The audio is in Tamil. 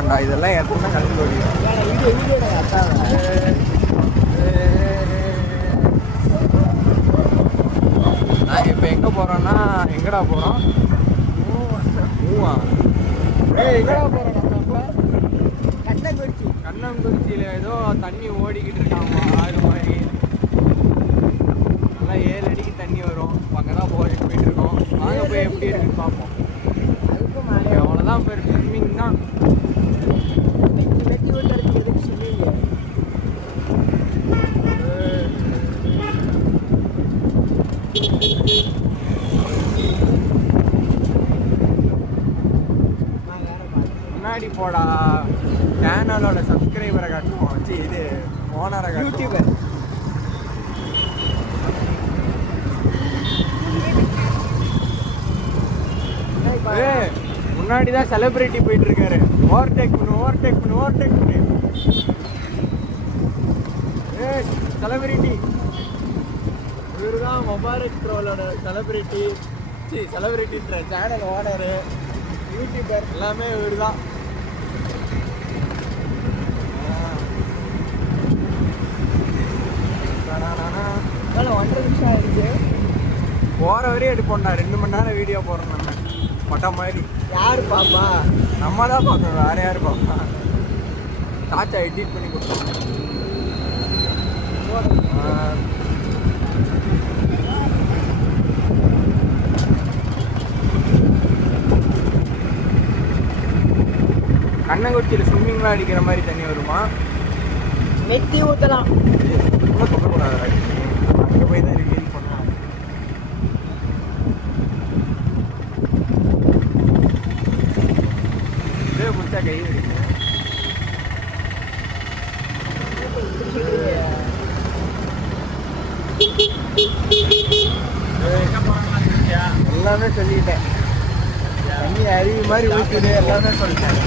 வேண்டாம், இதெல்லாம் எத்தனை கலந்து ஓடிடும். நாங்கள் இப்போ எங்கே போகிறோன்னா, எங்கடா போகிறோம்? மூவா எங்கடா போகிறோம்? நம்ம இப்போ கண்ணங்குறிச்சியில் ஏதோ தண்ணி ஓடிக்கிட்டு இருக்காமா, ஆறு மாதிரி. நல்லா 7 அடிக்கு தண்ணி வரும். அங்கே தான் போயிட்டு இருக்கோம். வாங்க போய் எப்படி இருக்குன்னு பார்ப்போம். அவ்வளோதான் பேர் ஸ்விம்மிங் தான். முன்னாடி போடா, சேனலோட சப்ஸ்கிரைபரை காட்டுவோம். வச்சு இது ஓனரை யூடியூபர். முன்னாடி தான் செலிபிரிட்டி போயிட்டு இருக்காரு. ஓவர்டேக் பண்ணு. செலிபிரிட்டி இவரு தான் முபாரக் ப்ரோலோட செலிபிரிட்டி சேனல் ஓனரு, யூடியூபர் எல்லாமே இவரு தான். ஒன்றரை நிமிஷம் ஆயிடுச்சு. போகிற வரையும் எடுப்போம்டா. 2 மணி நேரம் வீடியோ போடுறோம். நம்ம மொட்டை மாதிரி யார் பாப்பா? நம்ம தான் பார்க்கணும், வேறு யார் பாப்பா? தாத்தா எடிட் பண்ணி கொடுத்தோம். கண்ணங்குறிச்சியில் ஸ்விம்மிங்லாம் அடிக்கிற மாதிரி தண்ணி வருமா? மெத்தி ஊற்றலாம். இன்னும் சொல்லக்கூடாது, அங்கே போய் தான் ரிவீல் பண்ணலாம். இதே குடிச்சா கை இருக்கு. எல்லாமே சொல்லிட்டேன். தண்ணி அருவி மாதிரி ஊற்றுது, எல்லாமே சொல்லிட்டேன்.